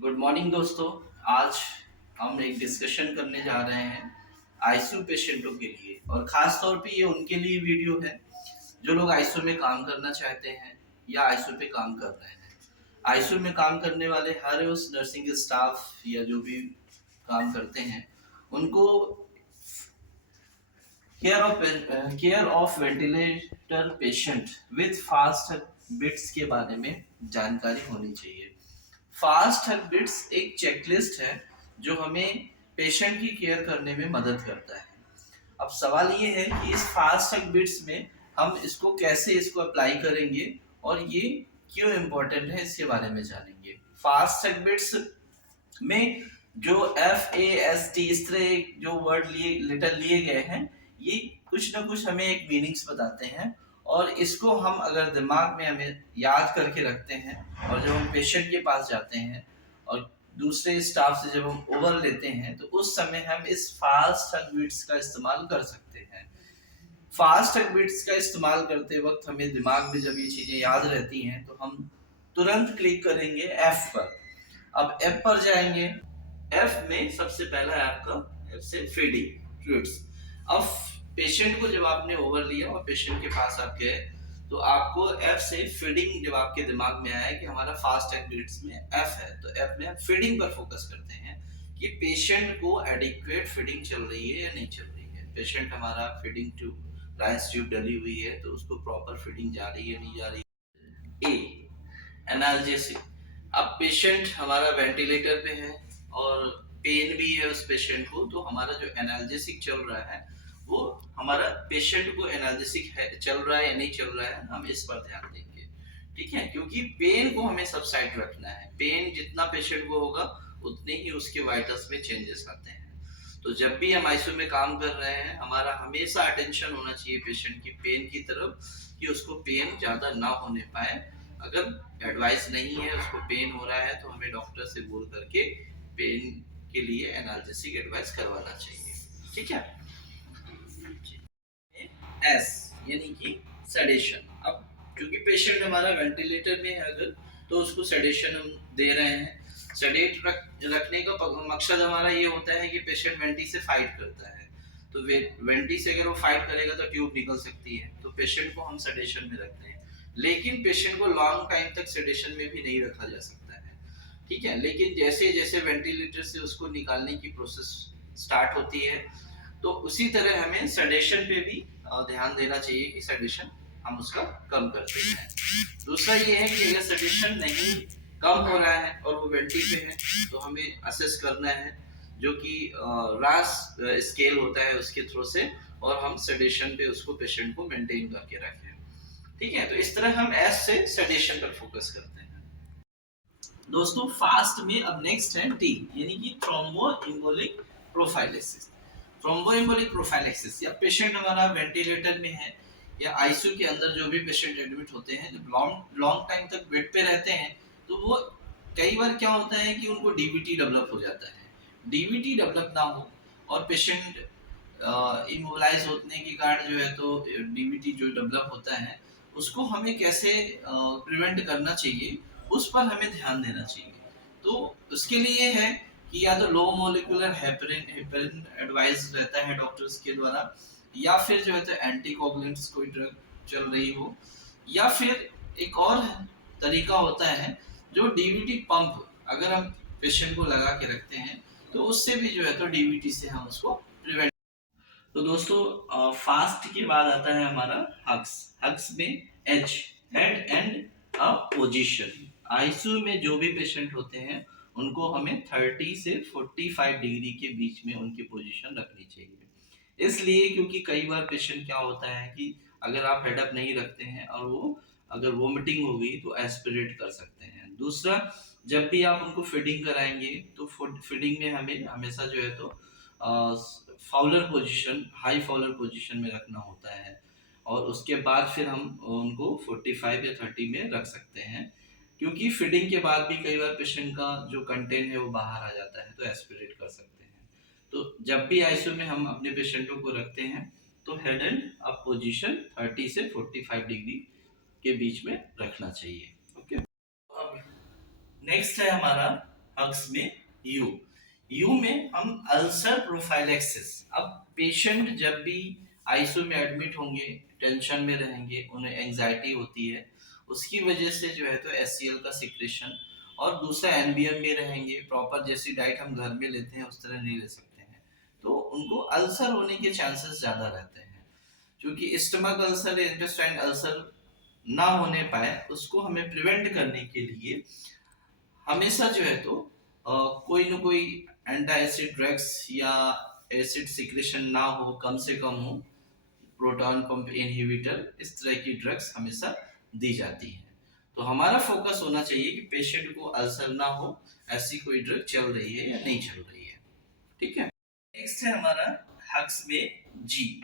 Good morning दोस्तों। आज हम एक डिस्कशन करने जा रहे हैं आईसीयू पेशेंटों के लिए, और ख़ास तौर पे ये उनके लिए वीडियो है जो लोग आईसीयू में काम करना चाहते हैं या आईसीयू पे काम कर रहे हैं। आईसीयू में काम करने वाले हर उस नर्सिंग स्टाफ या जो भी काम करते हैं उनको care of ventilator patient with fast bits के बारे में जानकारी होनी चाहिए। फास्ट हग बिट्स एक चेकलिस्ट है जो हमें पेशेंट की केयर करने में मदद करता है। अब सवाल ये है कि इस फास्ट हग बिट्स में हम इसको अप्लाई करेंगे और ये क्यों इम्पोर्टेंट है इसके बारे में जानेंगे। फास्ट हग बिट्स में जो FAST इस तरह जो वर्ड लिए लेटर लिए गए हैं, ये कुछ ना कुछ हमें एक मीनिंग्स बताते हैं, और इसको हम अगर दिमाग में हमें याद करके रखते हैं और जब हम पेशेंट के पास जाते हैं और दूसरे स्टाफ से जब हम ओवर लेते हैं तो उस समय हम इस फास्ट हग बीट्स का इस्तेमाल कर सकते हैं। फास्ट हग बीट्स का इस्तेमाल करते वक्त हमें दिमाग में जब ये चीजें याद रहती हैं तो हम तुरंत क्लिक करेंगे F पर। अब F पर जाएंगे। F में सबसे पहला है आपका F से फीडिंग फ्लूइड्स। अब पेशेंट को जब आपने ओवर लिया और पेशेंट के पास आप गए तो आपको F से फीडिंग जब आपके दिमाग में आया कि हमारा फास्ट एक्टिविटीज में F है तो F में फीडिंग पर फोकस करते हैं कि पेशेंट को एडिक्वेट फीडिंग चल रही है या नहीं चल रही है। पेशेंट हमारा फीडिंग ट्यूब राइस ट्यूब डली हुई है तो उसको प्रॉपर फीडिंग जा रही है नहीं जा रही है। ए एनाल्जेसिक। अब पेशेंट हमारा वेंटिलेटर पे है और पेन भी है उस पेशेंट को, तो हमारा जो एनाल्जेसिक चल रहा है वो हमारा पेशेंट को एनाल्जेसिक है चल रहा है या नहीं चल रहा है, हम इस पर ध्यान देंगे। ठीक है, क्योंकि पेन को हमें सब साइड रखना है। पेन जितना पेशेंट को होगा उतने ही उसके वाइटल्स में चेंजेस आते हैं। तो जब भी हम आईसीयू में काम कर रहे हैं हमारा हमेशा अटेंशन होना चाहिए पेशेंट की पेन की तरफ कि उसको पेन ज्यादा ना होने पाए। अगर एडवाइस नहीं है, उसको पेन हो रहा है, तो हमें डॉक्टर से बोल करके पेन के लिए एनाल्जेसिक एडवाइस करवाना चाहिए। ठीक है। एस यानी कि सेडेशन। अब क्योंकि पेशेंट हमारा वेंटिलेटर में है अगर, तो उसको सेडेशन हम दे रहे हैं। सेडेट रखने का मकसद हमारा ये होता है कि पेशेंट वेंटी से फाइट करता है, तो वेंटी से अगर वो फाइट करेगा तो ट्यूब निकल सकती है, तो पेशेंट को हम सेडेशन में रखते हैं। लेकिन पेशेंट को लॉन्ग टाइम तक सेडेशन में भी नहीं रखा जा सकता है। ठीक है, लेकिन जैसे जैसे वेंटिलेटर से उसको निकालने की प्रोसेस स्टार्ट होती है तो उसी तरह हमें सेडेशन पे भी ध्यान देना चाहिए कि सेडेशन हम उसका कम करते हैं। दूसरा ये है कि अगर सेडेशन नहीं कम हो रहा है और वो वेंटी पे है तो हमें असेस करना है, जो कि रास स्केल होता है उसके थ्रू से, और हम सेडेशन पे उसको पेशेंट को मेंटेन करके रखें। ठीक है, तो इस तरह हम एस से सेडेशन पर फोकस करते हैं। दोस्तों फास्ट में अब नेक्स्ट है टी यानी कि थ्रोम्बोएम्बोलिक प्रोफाइलेसिस। थ्रोम्बोएम्बोलिक प्रोफाइलेसिस या पेशेंट हमारा वेंटिलेटर में है या आईसीयू के अंदर जो भी पेशेंट एडमिट होते हैं, जब लॉन्ग लॉन्ग टाइम तक बेड पे रहते हैं तो वो कई बार क्या होता है कि उनको डीवीटी डेवलप हो जाता है। डीवीटी डेवलप ना हो और पेशेंट इमोबिलाइज होने के कारण जो है तो डीवीटी जो डेवलप होता है उसको हमें कैसे प्रिवेंट करना चाहिए उस पर हमें ध्यान देना चाहिए। तो उसके लिए है कि या तो low molecular heparin heparin advice रहता है डॉक्टर्स के द्वारा, या फिर जो है तो एंटीकोगुलेंट्स कोई ड्रग चल रही हो, या फिर एक और तरीका होता है जो डीवीटी पंप अगर हम पेशेंट को लगा के रखते हैं तो उससे भी जो है तो डीवीटी से हम उसको प्रिवेंट। तो दोस्तों फास्ट के बाद आता है हमारा हग्स। हग्स में H head and a position. ICU में जो भी पेशेंट होते हैं उनको हमें 30 से 45 डिग्री के बीच में उनकी पोजीशन रखनी चाहिए। इसलिए क्योंकि कई बार पेशेंट क्या होता है कि अगर आप हेडअप नहीं रखते हैं और वो अगर वोमिटिंग हो गई तो एस्पिरेट कर सकते हैं। दूसरा, जब भी आप उनको फीडिंग कराएंगे तो फीडिंग में हमें हमेशा जो है तो Fowler position high Fowler position में रखना होता है, और उसके बाद फिर हम उनको 45 या 30 में रख सकते हैं, क्योंकि फीडिंग के बाद भी कई बार पेशेंट का जो कंटेंट है वो बाहर आ जाता है तो एस्पिरेट कर सकते हैं। तो जब भी आईसीयू में हम अपने पेशेंटों को रखते हैं तो हेड एंड अप पोजीशन 30 से 45 डिग्री के बीच में रखना चाहिए। ओके। अब नेक्स्ट है हमारा हग्स में यू। यू में हम अल्सर प्रोफाइलेक्सिस। अब पेशेंट जब भी आईसीयू में एडमिट होंगे, टेंशन में रहेंगे, उन्हें एंजाइटी होती है, उसकी वजह से जो है तो एचसीएल का सिक्रेशन, और दूसरा एनबीएम में रहेंगे, प्रॉपर जैसी डाइट हम घर में लेते हैं उस तरह नहीं ले सकते हैं, तो उनको अल्सर होने के चांसेस ज्यादा रहते हैं। क्योंकि स्टमक अल्सर या इंटेस्टाइन अल्सर ना होने पाए, उसको हमें प्रिवेंट करने के लिए हमेशा जो है तो कोई ना कोई एंटी एसिड ड्रग्स या एसिड सिक्रेशन ना हो, कम से कम हो, प्रोटॉन पंप इनहिबिटर, इस तरह की ड्रग्स हमेशा दी जाती हैं। तो हमारा फोकस होना चाहिए कि पेशेंट को अल्सर ना हो, ऐसी कोई ड्रग चल रही है या नहीं चल रही है। ठीक है। नेक्स्ट है हमारा हग्स में जी,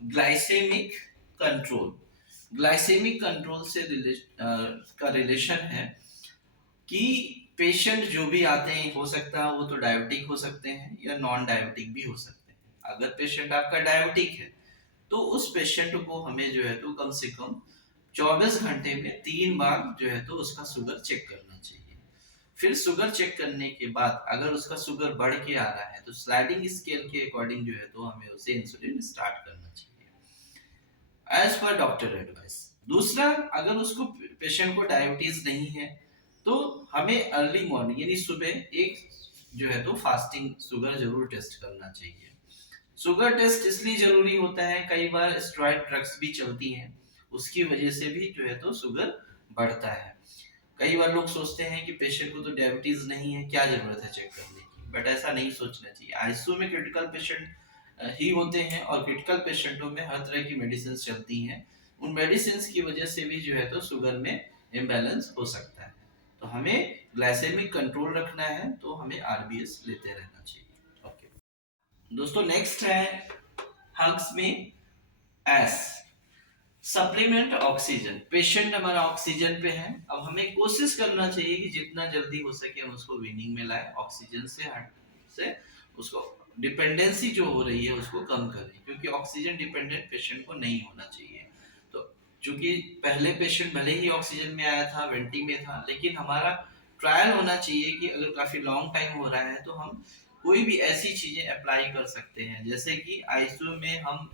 ग्लाइसेमिक कंट्रोल। ग्लाइसेमिक कंट्रोल से का रिलेशन है कि पेशेंट जो भी आते हैं, हो सकता है वो तो डायबिटिक हो सकते हैं या नॉन डायबिटिक भी हो सकते हैं। अगर पेशेंट आपका डायबिटिक है तो उस पेशेंट को हमें जो है तो कम से कम 24 घंटे में 3 बार जो है तो उसका शुगर चेक करना चाहिए। फिर शुगर चेक करने के बाद अगर उसका शुगर बढ़ के आ रहा है तो स्लाइडिंग स्केल के अकॉर्डिंग जो है तो हमें उसे इंसुलिन स्टार्ट करना चाहिए एज पर डॉक्टर एडवाइस। दूसरा, अगर उसको पेशेंट को डायबिटीज नहीं है तो हमें अर्ली मॉर्निंग यानी सुबह एक जो है तो फास्टिंग शुगर जरूर टेस्ट करना चाहिए। शुगर टेस्ट इसलिए जरूरी होता है, कई बार स्टेरॉइड ड्रग्स भी चलती हैं, उसकी वजह से भी जो है तो शुगर बढ़ता है। कई बार लोग सोचते हैं कि पेशेंट को तो डायबिटीज नहीं है, क्या जरूरत है चेक करने की, बट ऐसा नहीं सोचना चाहिए। आईसीयू में क्रिटिकल पेशेंट ही होते हैं और क्रिटिकल पेशेंटों में हर तरह की मेडिसिन चलती हैं, उन मेडिसिन की वजह से भी जो है तो शुगर में इम्बैलेंस हो सकता है। तो हमें ग्लाइसेमिक कंट्रोल रखना है तो हमें आरबीएस लेते रहना चाहिए। ओके दोस्तों, नेक्स्ट है हग्स में एस, सप्लीमेंट ऑक्सीजन। पेशेंट हमारा ऑक्सीजन पे है, अब हमें कोशिश करना चाहिए कि जितना जल्दी हो सके हम उसको वीनिंग में लाए, ऑक्सीजन से उसको डिपेंडेंसी जो हो रही है उसको कम करें, क्योंकि ऑक्सीजन डिपेंडेंट पेशेंट को नहीं होना चाहिए। तो क्योंकि पहले पेशेंट भले ही ऑक्सीजन में आया था, वेंटी में था, लेकिन हमारा ट्रायल होना चाहिए कि अगर काफी लॉन्ग टाइम हो रहा है तो हम कोई भी ऐसी चीजें अप्लाई कर सकते हैं। जैसे कि आईसीयू में हम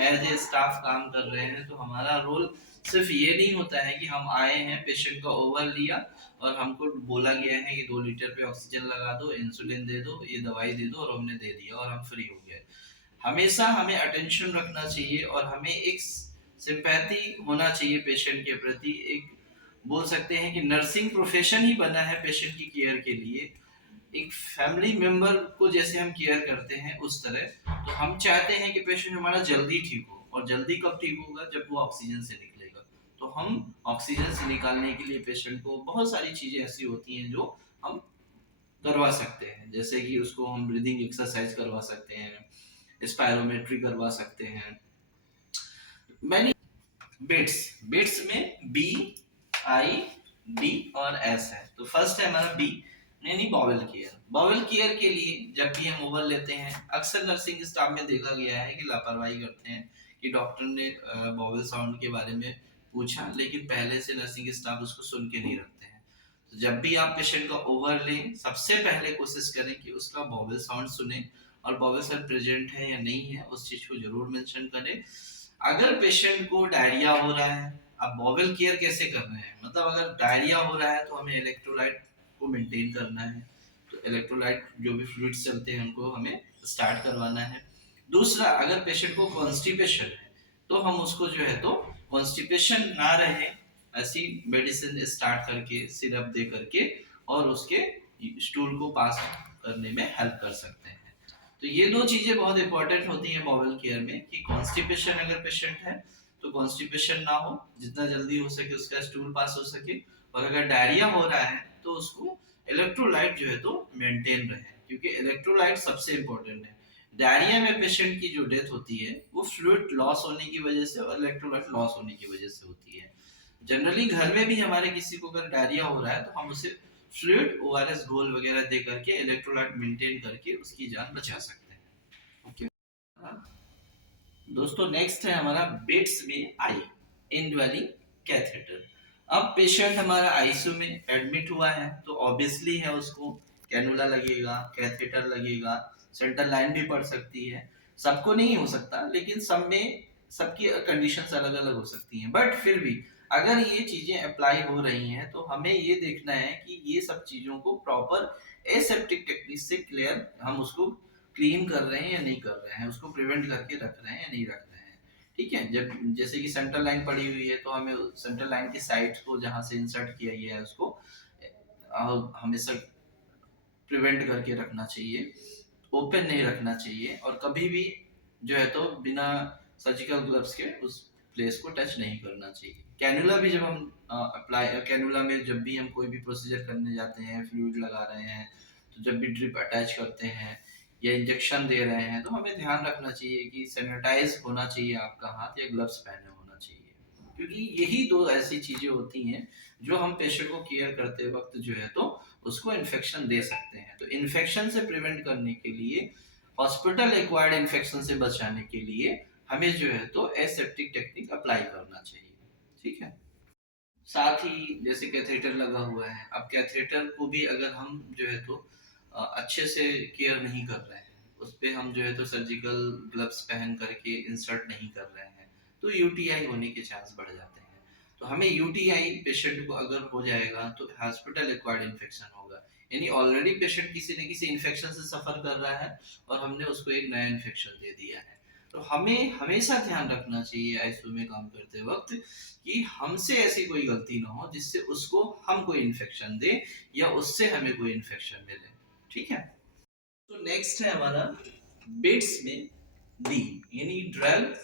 एज ए स्टाफ काम कर रहे हैं तो हमारा रोल सिर्फ ये नहीं होता है कि हम आए हैं, पेशेंट का ओवर लिया और हमको बोला गया है कि 2 लीटर पे ऑक्सीजन लगा दो, इंसुलिन दे दो, ये दवाई दे दो, और हमने दे दिया और हम फ्री हो गए। हमेशा हमें अटेंशन रखना चाहिए और हमें एक सिंपैथी होना चाहिए पेशेंट के प्रति। एक बोल सकते हैं कि नर्सिंग प्रोफेशन ही बना है पेशेंट की केयर के लिए, एक फैमिली मेंबर को जैसे हम केयर करते हैं उस तरह। तो हम चाहते हैं कि पेशेंट हमारा जल्दी ठीक हो, और जल्दी कब ठीक होगा, जब वो ऑक्सीजन से निकलेगा। तो हम ऑक्सीजन से निकालने के लिए पेशेंट को बहुत सारी चीजें ऐसी होती हैं जो हम करवा सकते हैं, जैसे कि उसको हम ब्रीदिंग एक्सरसाइज करवा सकते हैं, स्पायरोमेट्री करवा सकते हैं। मैंने बिट्स बिट्स में बी, आई, डी और एस है। तो फर्स्ट है हमारा बी यानी बॉवेल केयर। बॉवेल केयर के लिए जब भी हम ओवर लेते हैं, अक्सर नर्सिंग स्टाफ में देखा गया है कि लापरवाही करते हैं कि डॉक्टर ने बॉवेल साउंड के बारे में पूछा, लेकिन पहले से नर्सिंग स्टाफ उसको सुन के नहीं रखते हैं। तो जब भी आप पेशेंट का ओवर लें, सबसे पहले कोशिश करें कि उसका बॉवेल साउंड सुने, और बॉवेल साउंड प्रेजेंट है या नहीं है उस चीज को जरूर मेंशन करें। अगर पेशेंट को डायरिया हो रहा है, अब बॉवेल केयर कैसे कर रहे हैं, मतलब अगर डायरिया हो रहा है तो हमें इलेक्ट्रोलाइट को मेंटेन करना है, तो इलेक्ट्रोलाइट जो भी फ्लूइड्स चलते हैं उनको हमें स्टार्ट करवाना है। दूसरा, अगर पेशेंट को कॉन्स्टिपेशन है तो हम उसको जो है तो कॉन्स्टिपेशन ना रहे ऐसी मेडिसिन स्टार्ट करके, सिरप दे करके, और उसके स्टूल को पास करने में हेल्प कर सकते हैं। तो ये 2 चीजें बहुत इंपॉर्टेंट होती हैं बॉवेल केयर में, कि कॉन्स्टिपेशन अगर पेशेंट है तो कॉन्स्टिपेशन ना हो, जितना जल्दी हो सके उसका स्टूल पास हो सके, और अगर डायरिया हो रहा है तो उसको इलेक्ट्रोलाइट जो है तो मेंटेन रहे, क्योंकि इलेक्ट्रोलाइट सबसे इंपॉर्टेंट है। डायरिया में पेशेंट की जो डेथ होती है वो फ्लूइड लॉस होने की वजह से और इलेक्ट्रोलाइट लॉस होने की वजह से होती है। जनरली घर में भी हमारे किसी को अगर डायरिया हो रहा है तो हम उसे फ्लूइड, ओआरएस घोल वगैरह दे करके, इलेक्ट्रोलाइट मेंटेन करके उसकी जान बचा सकते हैं। ओके दोस्तों, नेक्स्ट है हमारा बिट्स में आई, इनड्वेलिंग कैथेटर। अब पेशेंट हमारा आईसीयू में एडमिट हुआ है तो ऑब्वियसली है उसको कैनुला लगेगा, कैथेटर लगेगा, सेंट्रल लाइन भी पड़ सकती है। सबको नहीं हो सकता, लेकिन सब में सबकी कंडीशंस अलग अलग हो सकती हैं। बट फिर भी अगर ये चीजें अप्लाई हो रही हैं तो हमें ये देखना है कि ये सब चीजों को प्रॉपर एसेप्टिक टेक्निक से क्लियर हम उसको क्लीन कर रहे हैं या नहीं कर रहे हैं, उसको प्रिवेंट करके रख रहे हैं या नहीं रख रहे हैं। ठीक है, जब जैसे कि सेंट्रल लाइन पड़ी हुई है तो हमें सेंट्रल लाइन की साइड को जहां से इंसर्ट किया गया है उसको हमेशा प्रिवेंट करके रखना चाहिए, ओपन नहीं रखना चाहिए, और कभी भी जो है तो बिना सर्जिकल ग्लव्स के उस प्लेस को टच नहीं करना चाहिए। कैनुला भी जब हम अप्लाई कैनुला में जब भी हम कोई भी प्रोसीजर करने जाते हैं, फ्लूइड लगा रहे हैं, तो जब भी ड्रिप अटैच करते हैं या इंजेक्शन दे रहे हैं तो हमें ध्यान रखना चाहिए कि सैनिटाइज होना चाहिए आपका हाथ, या ग्लव्स पहने होना चाहिए, क्योंकि यही दो ऐसी चीजें होती हैं जो हम पेशेंट को केयर करते वक्त जो है तो उसको इन्फेक्शन दे सकते हैं। तो इन्फेक्शन से प्रिवेंट करने के लिए, हॉस्पिटल एक्वायर्ड इन्फेक्शन से बचाने के लिए हमें जो है तो एसेप्टिक टेक्निक अप्लाई करना चाहिए। ठीक है, साथ ही जैसे कैथेटर लगा हुआ है, अब कैथेटर को भी अगर हम जो है तो अच्छे से केयर नहीं कर रहे हैं, उस पे हम जो है तो सर्जिकल ग्लव्स पहन करके इंसर्ट नहीं कर रहे हैं, तो यूटीआई होने के चांस बढ़ जाते हैं। तो हमें यूटीआई पेशेंट को अगर हो जाएगा तो हॉस्पिटल एक्वायर्ड इन्फेक्शन होगा, यानी ऑलरेडी पेशेंट किसी न किसी इन्फेक्शन से सफर कर रहा है और हमने उसको एक नया इन्फेक्शन दे दिया है। तो हमें हमेशा ध्यान रखना चाहिए आईसीयू में काम करते वक्त कि हमसे ऐसी कोई गलती ना हो जिससे उसको हम कोई इन्फेक्शन दे या उससे हमें कोई इन्फेक्शन मिले। ठीक है, तो नेक्स्ट है हमारा बिट्स में डी, यानी drug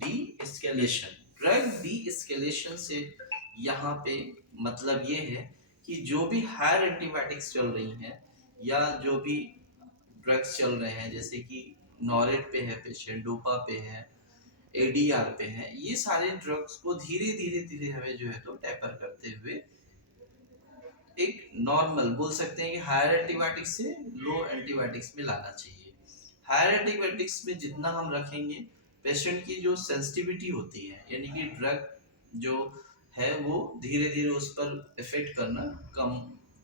D escalation. Drug D escalation से यहाँ पे मतलब ये है कि जो भी हायर एंटीबायोटिक्स चल रही हैं या जो भी ड्रग्स चल रहे हैं, जैसे कि नॉरेट पे है पेशेंट, डोपा पे है, एडीआर पे है, ये सारे ड्रग्स को धीरे धीरे धीरे हमें जो है तो टेपर करते हुए एक नॉर्मल बोल सकते हैं कि हायर एंटीबायोटिक्स से लो एंटीबायोटिक्स में लाना चाहिए। हायर एंटीबायोटिक्स में जितना हम रखेंगे, पेशेंट की जो सेंसिटिविटी होती है, यानी कि ड्रग जो है वो धीरे धीरे उस पर इफेक्ट करना कम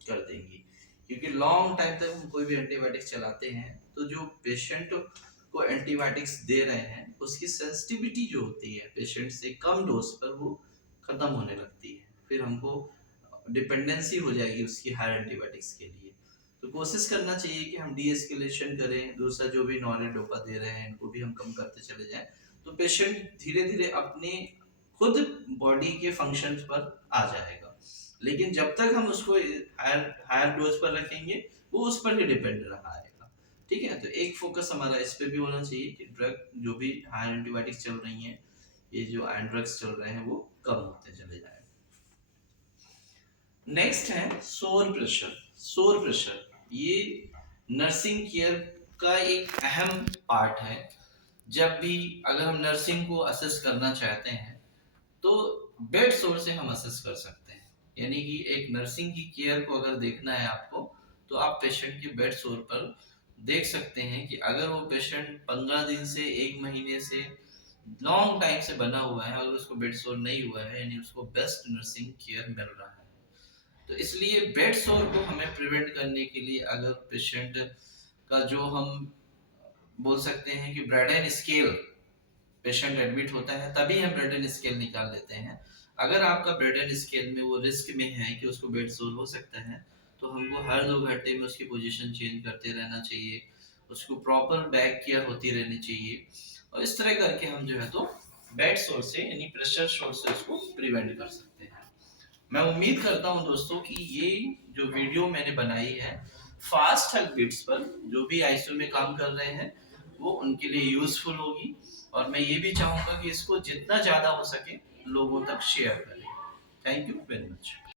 कर देंगी, क्योंकि लॉन्ग टाइम तक हम कोई भी एंटीबायोटिक्स चलाते हैं तो जो पेशेंट को एंटीबायोटिक्स दे रहे हैं उसकी सेंसिटिविटी जो होती है पेशेंट से कम डोज पर वो खत्म होने लगती है, फिर हमको डिपेंडेंसी हो जाएगी उसकी हायर एंटीबायोटिक्स के लिए। तो कोशिश करना चाहिए कि हम डी एस्केलेशन करें, दूसरा जो भी नॉन डोपा दे रहे हैं इनको भी हम कम करते चले जाएं, तो पेशेंट धीरे धीरे अपने खुद बॉडी के फंक्शंस पर आ जाएगा। लेकिन जब तक हम उसको हायर डोज पर रखेंगे वो उस पर ही डिपेंड रहा आएगा। ठीक है, तो एक फोकस हमारा इस पे भी होना चाहिए कि ड्रग जो भी हायर एंटीबायोटिक्स चल रही हैं, ये जो ड्रग्स चल रहे हैं वो कम होते चले जाए। नेक्स्ट है सोर प्रेशर। सोर प्रेशर ये नर्सिंग केयर का एक अहम पार्ट है। जब भी अगर हम नर्सिंग को असेस करना चाहते हैं तो बेड सोर से हम असेस कर सकते हैं, यानी कि एक नर्सिंग की केयर को अगर देखना है आपको तो आप पेशेंट के बेड सोर पर देख सकते हैं कि अगर वो पेशेंट 15 दिन से 1 महीने से लॉन्ग टाइम से बना हुआ है और उसको बेड सोर नहीं हुआ है, यानी उसको बेस्ट नर्सिंग केयर मिल रहा है। तो इसलिए बेड सोर को हमें प्रिवेंट करने के लिए अगर पेशेंट का जो हम बोल सकते हैं कि bread and scale patient admit होता है तभी हम ब्रेड एंड स्केल निकाल लेते हैं। अगर आपका ब्रेड एंड स्केल में वो रिस्क में है कि उसको बेड सोर हो सकता है तो हमको हर 2 घंटे में उसकी पोजीशन चेंज करते रहना चाहिए, उसको प्रॉपर बैक केयर होती रहनी चाहिए, और इस तरह करके हम जो है तो बेड सोर से यानी प्रेशर सोर से उसको प्रिवेंट कर सकते हैं। मैं उम्मीद करता हूं दोस्तों कि ये जो वीडियो मैंने बनाई है फास्ट हेल्थ बिट्स पर जो भी आईसीयू में काम कर रहे हैं वो उनके लिए यूजफुल होगी, और मैं ये भी चाहूंगा कि इसको जितना ज्यादा हो सके लोगों तक शेयर करें। Thank you very much.